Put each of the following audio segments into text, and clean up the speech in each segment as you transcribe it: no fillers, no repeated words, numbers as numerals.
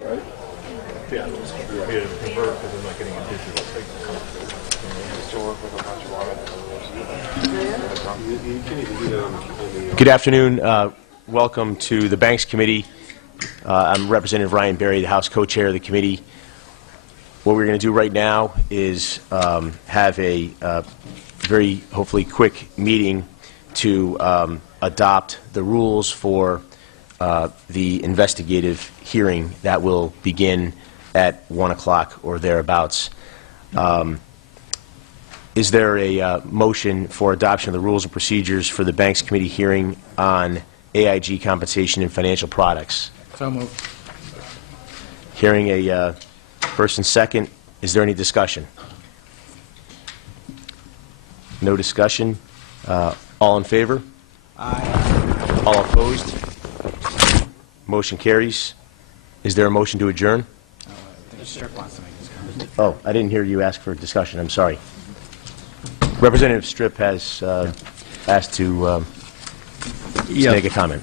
Right? Yeah, to convert because I'm not getting a digital signal. You can even do that on the Good afternoon. Welcome to the Banks Committee. I'm Representative Ryan Berry, the House co-chair of the committee. What we're going to do right now is have a very, hopefully, quick meeting to adopt the rules for the investigative hearing that will begin at 1 o'clock or thereabouts. Is there a motion for adoption of the rules and procedures for the Banks Committee hearing on AIG compensation and financial products? So moved. Hearing a first and second, is there any discussion? No discussion. All in favor? Aye. All opposed? Motion carries. Is there a motion to adjourn? Strip wants to make this comment. Oh, I didn't hear you ask for discussion. I'm sorry. Representative Strip has asked to make a comment.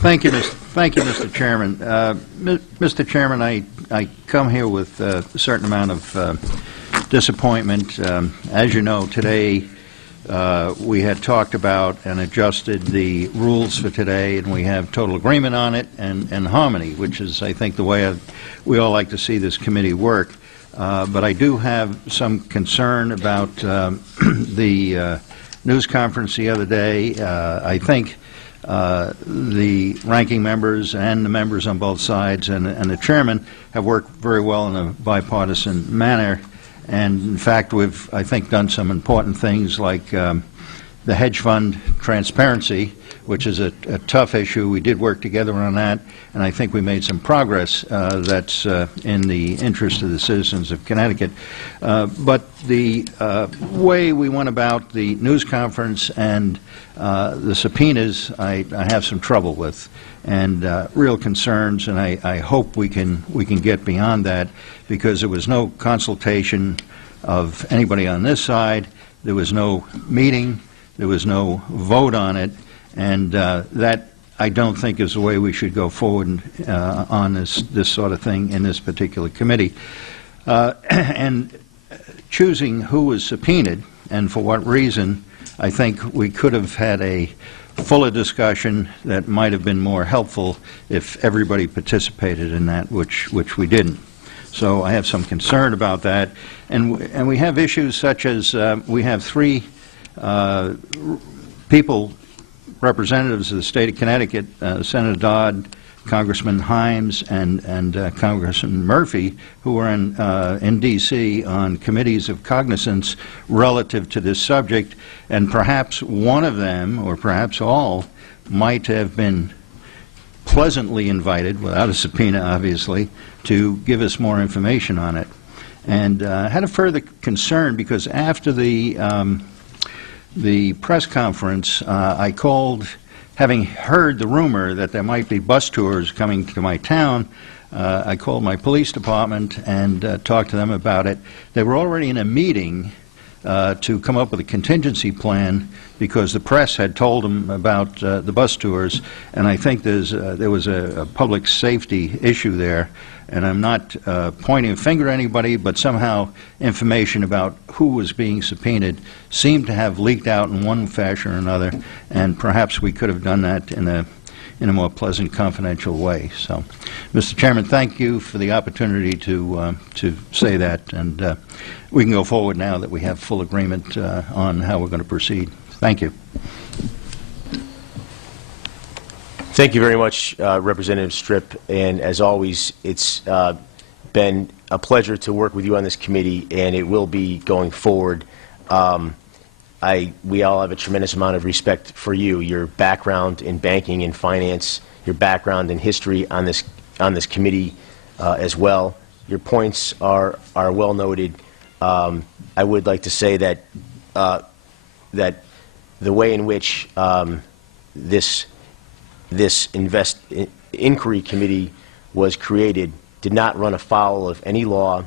Thank you, Mr. Chairman. Mr. Chairman, I come here with a certain amount of disappointment. As you know, today we had talked about and adjusted the rules for today, and we have total agreement on it and harmony, which is, I think, the way we all like to see this committee work. But I do have some concern about the news conference the other day. I think the ranking members and the members on both sides and the chairman have worked very well in a bipartisan manner. And in fact, we've, I think, done some important things like the hedge fund transparency, which is a tough issue. We did work together on that, and I think we made some progress that's in the interest of the citizens of Connecticut. But the way we went about the news conference and the subpoenas, I have some trouble with, and real concerns, and I hope we can get beyond that, because there was no consultation of anybody on this side. There was no meeting. There was no vote on it, and that I don't think is the way we should go forward on this sort of thing in this particular committee. And choosing who was subpoenaed and for what reason, I think we could have had a fuller discussion that might have been more helpful if everybody participated in that, which we didn't. So I have some concern about that. And we have issues such as we have three people, representatives of the state of Connecticut, Senator Dodd, Congressman Himes, and Congressman Murphy, who are in D.C. on committees of cognizance relative to this subject, and perhaps one of them, or perhaps all, might have been pleasantly invited, without a subpoena obviously, to give us more information on it. And I had a further concern because after the press conference, I called, having heard the rumor that there might be bus tours coming to my town. I called my police department and talked to them about it. They were already in a meeting to come up with a contingency plan because the press had told them about the bus tours, and I think there was a public safety issue there. And I'm not pointing a finger at anybody, but somehow information about who was being subpoenaed seemed to have leaked out in one fashion or another, and perhaps we could have done that in a more pleasant, confidential way. So, Mr. Chairman, thank you for the opportunity to say that, and we can go forward now that we have full agreement on how we're going to proceed. Thank you. Thank you very much, Representative Strip, and as always, it's been a pleasure to work with you on this committee, and it will be going forward. We all have a tremendous amount of respect for you, your background in banking and finance, your background in history on this committee as well. Your points are well noted. I would like to say that that the way in which this inquiry committee was created did not run afoul of any law.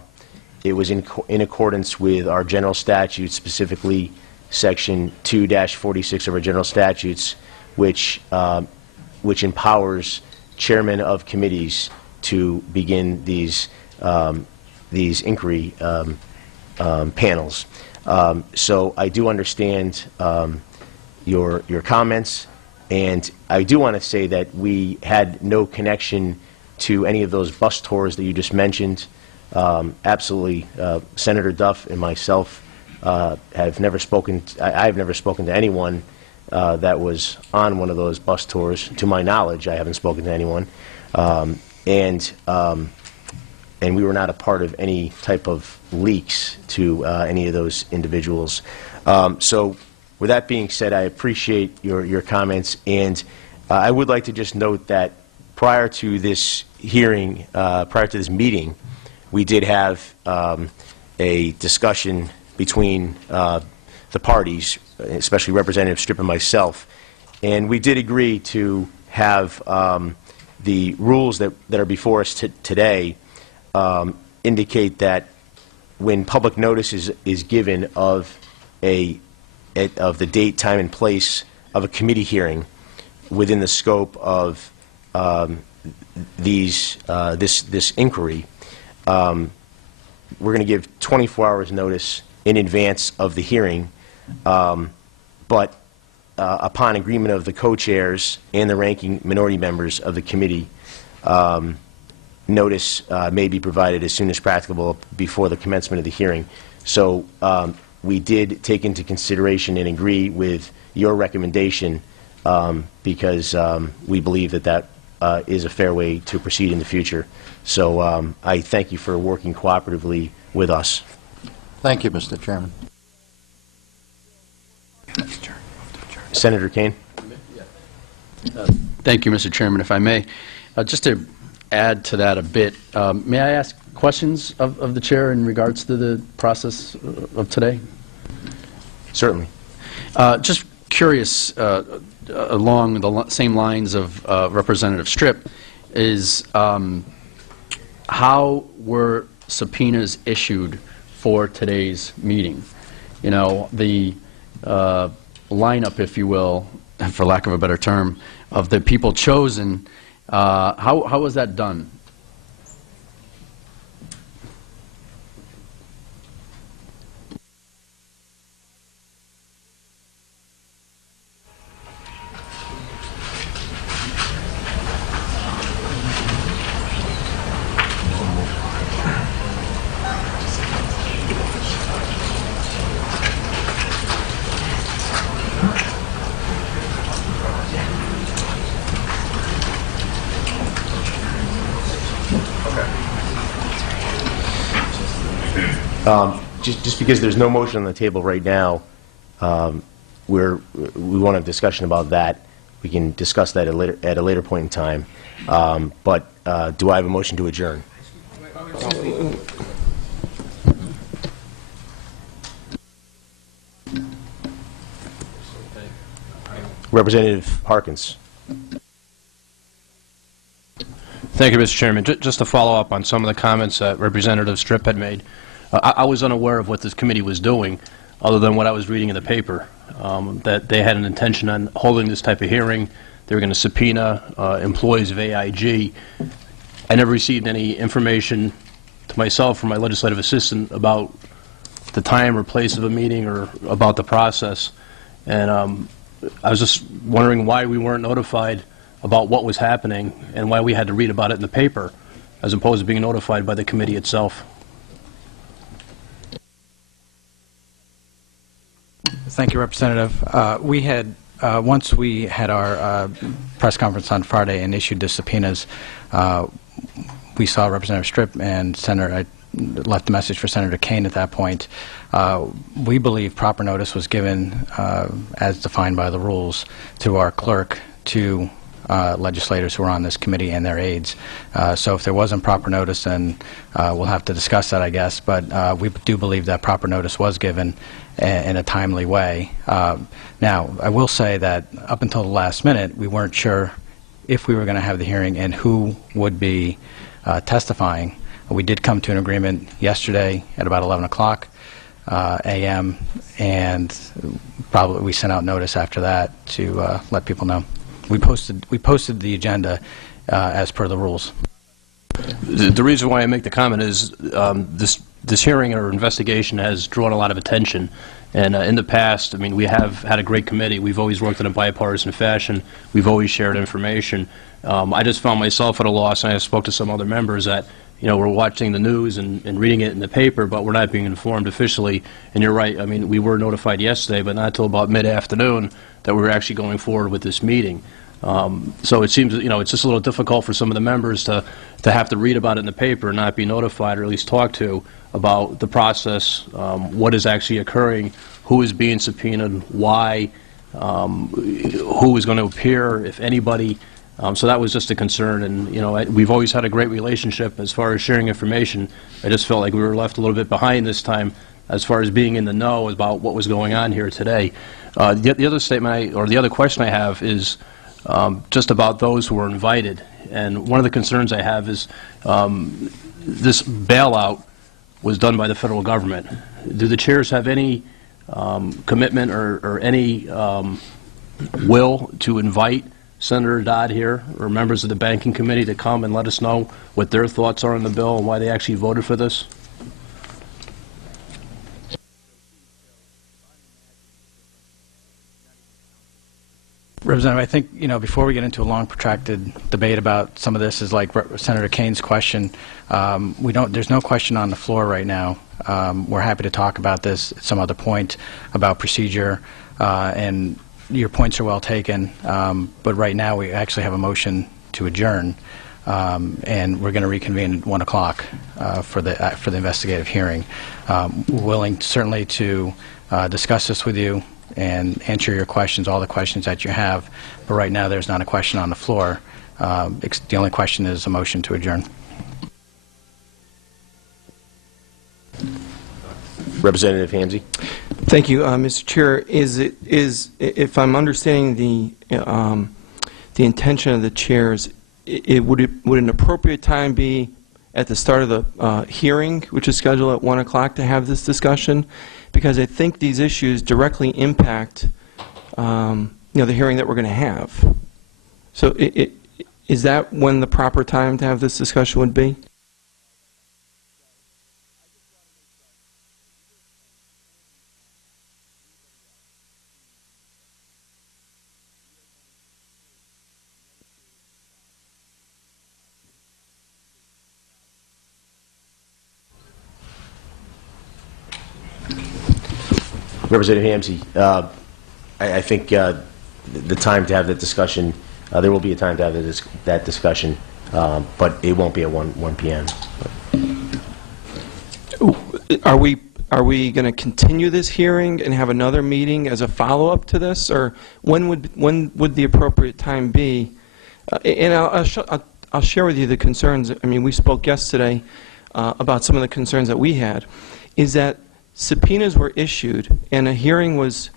It was in accordance with our general statutes, specifically Section 2-46 of our general statutes, which empowers chairmen of committees to begin these inquiry panels. So I do understand your comments, and I do want to say that we had no connection to any of those bus tours that you just mentioned. Absolutely, Senator Duff and myself have never spoken. I've never spoken to anyone that was on one of those bus tours. To my knowledge, I haven't spoken to anyone, and we were not a part of any type of leaks to any of those individuals. So, with that being said, I appreciate your comments, and I would like to just note that prior to this hearing, prior to this meeting, we did have a discussion between the parties, especially Representative Stripp and myself, and we did agree to have the rules that are before us today indicate that when public notice is given of the date, time, and place of a committee hearing within the scope of this inquiry, we're going to give 24 hours notice in advance of the hearing, but upon agreement of the co-chairs and the ranking minority members of the committee, notice may be provided as soon as practicable before the commencement of the hearing. So we did take into consideration and agree with your recommendation because we believe that is a fair way to proceed in the future. So I thank you for working cooperatively with us. Thank you, Mr. Chairman. Senator Cain. Thank you, Mr. Chairman. If I may, just to add to that a bit, may I ask questions of the chair in regards to the process of today? Certainly. Just curious, along the same lines of Representative Stripp, is how were subpoenas issued for today's meeting? You know, the lineup, if you will, for lack of a better term, of the people chosen, how was that done? Just because there's no motion on the table right now, we want to have a discussion about that. We can discuss that at a later point in time. But do I have a motion to adjourn? Representative Harkins. Thank you, Mr. Chairman. Just to follow up on some of the comments that Representative Stripp had made, I was unaware of what this committee was doing, other than what I was reading in the paper, that they had an intention on holding this type of hearing. They were going to subpoena employees of AIG. I never received any information to myself or my legislative assistant about the time or place of a meeting or about the process. And I was just wondering why we weren't notified about what was happening and why we had to read about it in the paper as opposed to being notified by the committee itself. Thank you, Representative. We had, once we had our press conference on Friday and issued the subpoenas, we saw Representative Stripp and I left a message for Senator Cain at that point. We believe proper notice was given, as defined by the rules, through our clerk to legislators who are on this committee and their aides. So if there wasn't proper notice, then we'll have to discuss that, I guess. But we do believe that proper notice was given in a timely way. Now, I will say that up until the last minute, we weren't sure if we were going to have the hearing and who would be testifying. We did come to an agreement yesterday at about 11 o'clock a.m., and probably we sent out notice after that to let people know. We posted the agenda as per the rules. The reason why I make the comment is this hearing or investigation has drawn a lot of attention. And in the past, I mean, we have had a great committee. We've always worked in a bipartisan fashion. We've always shared information. I just found myself at a loss, and I spoke to some other members that, you know, we're watching the news and reading it in the paper, but we're not being informed officially. And you're right. I mean, we were notified yesterday, but not until about mid-afternoon that we were actually going forward with this meeting. So it seems, you know, it's just a little difficult for some of the members to have to read about it in the paper and not be notified or at least talk to about the process, what is actually occurring, who is being subpoenaed, why, who is going to appear, if anybody. So that was just a concern, and you know, we've always had a great relationship as far as sharing information. I just felt like we were left a little bit behind this time as far as being in the know about what was going on here today. The other statement, or the other question I have is just about those who were invited. And one of the concerns I have is this bailout was done by the federal government. Do the chairs have any commitment or any will to invite Senator Dodd here or members of the Banking Committee to come and let us know what their thoughts are on the bill and why they actually voted for this? Representative, I think, you know, before we get into a long, protracted debate about some of this, is like Senator Cain's question. There's no question on the floor right now. We're happy to talk about this at some other point about procedure, and your points are well taken. But right now, we actually have a motion to adjourn, and we're going to reconvene at 1 o'clock for the investigative hearing. We're willing, certainly, to discuss this with you and answer your questions, all the questions that you have. But right now, there's not a question on the floor. The only question is a motion to adjourn. Representative Hamzy. Thank you, Mr. Chair. If I'm understanding the intention of the chairs, would an appropriate time be at the start of the hearing, which is scheduled at 1 o'clock, to have this discussion? Because I think these issues directly impact, the hearing that we're going to have. So, is that when the proper time to have this discussion would be? Representative Hamzy, I think the time to have that discussion, there will be a time to have that discussion, but it won't be at 1 p.m. Are we going to continue this hearing and have another meeting as a follow-up to this, or when would the appropriate time be? And I'll share with you the concerns. I mean, we spoke yesterday about some of the concerns that we had. Is that subpoenas were issued and a hearing was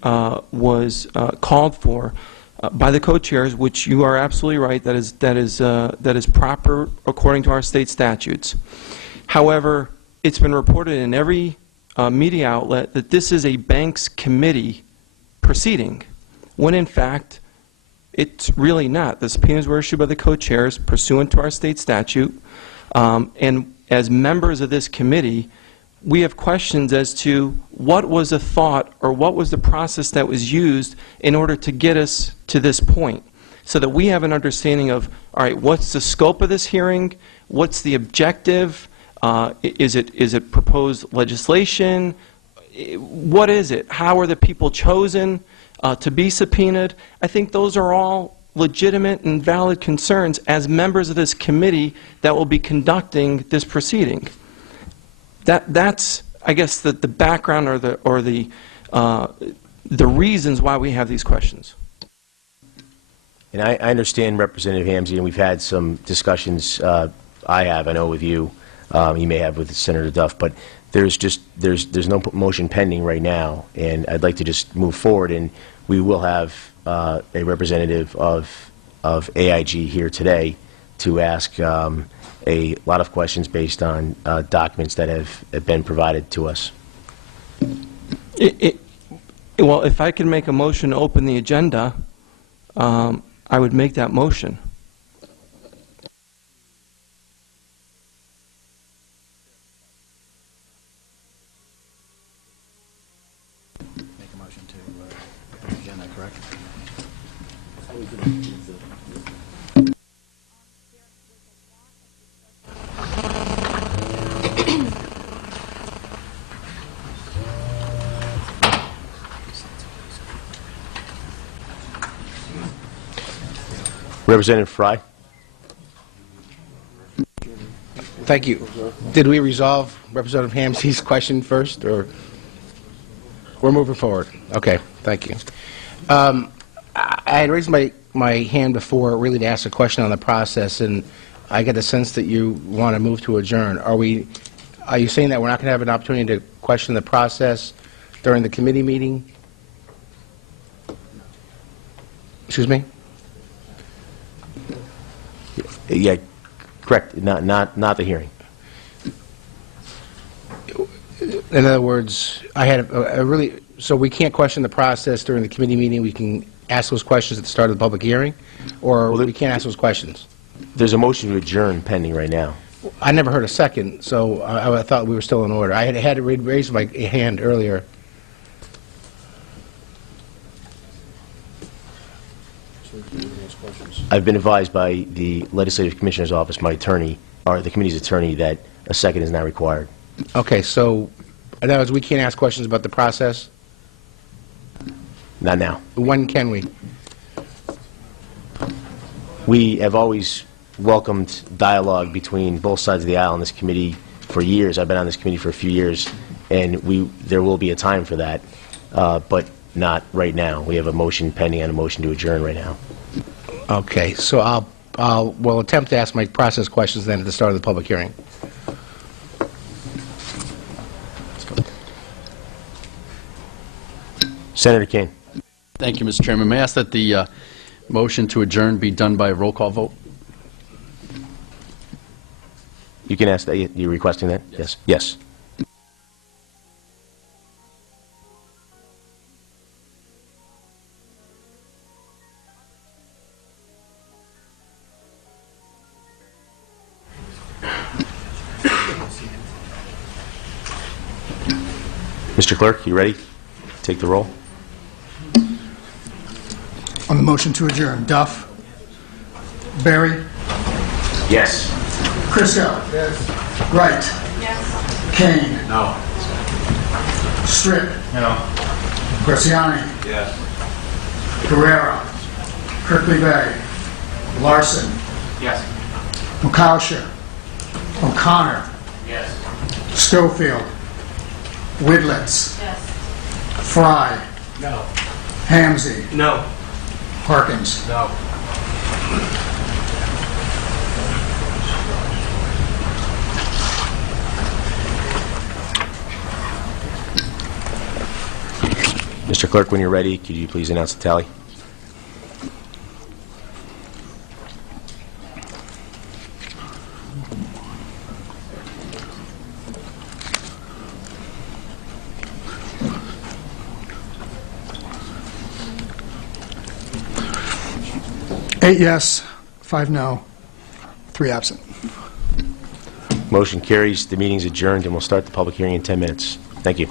called for by the co-chairs, which you are absolutely right, that is proper according to our state statutes. However, it's been reported in every media outlet that this is a Banks Committee proceeding, when in fact it's really not. The subpoenas were issued by the co-chairs pursuant to our state statute, and as members of this committee, we have questions as to what was the thought or what was the process that was used in order to get us to this point, so that we have an understanding of, all right, what's the scope of this hearing, what's the objective, is it proposed legislation, what is it, how are the people chosen to be subpoenaed? I think those are all legitimate and valid concerns as members of this committee that will be conducting this proceeding. That's, I guess, the background or the reasons why we have these questions. And I understand, Representative Hamzy, and we've had some discussions. I know with you. You may have with Senator Duff, but there's no motion pending right now, and I'd like to just move forward. And we will have a representative of AIG here today to ask a lot of questions based on documents that have been provided to us. Well, if I can make a motion to open the agenda, I would make that motion. motion to agenda, correct? Representative Fry? Thank you. Did we resolve Representative Hamsey's question first, or we're moving forward? Okay, thank you. I had raised my hand before, really to ask a question on the process, and I get the sense that you want to move to adjourn. Are you saying that we're not going to have an opportunity to question the process during the committee meeting? Excuse me? Yeah, correct. Not the hearing. In other words, I had a really, so we can't question the process during the committee meeting. We can ask those questions at the start of the public hearing, or we can't ask those questions. There's a motion to adjourn pending right now. I never heard a second, so I thought we were still in order. I had raised my hand earlier. I've been advised by the Legislative Commissioner's Office, my attorney, or the committee's attorney, that a second is not required. Okay, so in other words, we can't ask questions about the process? Not now. When can we? We have always welcomed dialogue between both sides of the aisle in this committee for years. I've been on this committee for a few years, and there will be a time for that, but not right now. We have a motion pending on a motion to adjourn right now. Okay, so we'll attempt to ask my process questions then at the start of the public hearing. Senator Cain. Thank you, Mr. Chairman. May I ask that the motion to adjourn be done by a roll call vote? You can ask that. You're requesting that? Yes. Yes. Mr. Clerk, you ready? Take the roll. On the motion to adjourn, Duff. Barry. Yes. Crisco. Yes. Wright. Yes. Kane. No. Strip. No. Graziani. Yes. Guerrero. Kirkley Bay. Larson. Yes. McCowsher. O'Connor. Yes. Schofield. Widlitz. Yes. Fry. No. Hamsey. No. Harkins. No. Mr. Clerk, when you're ready, could you please announce the tally? Eight yes, 5 no, 3 absent. Motion carries. The meeting's adjourned, and we'll start the public hearing in 10 minutes. Thank you.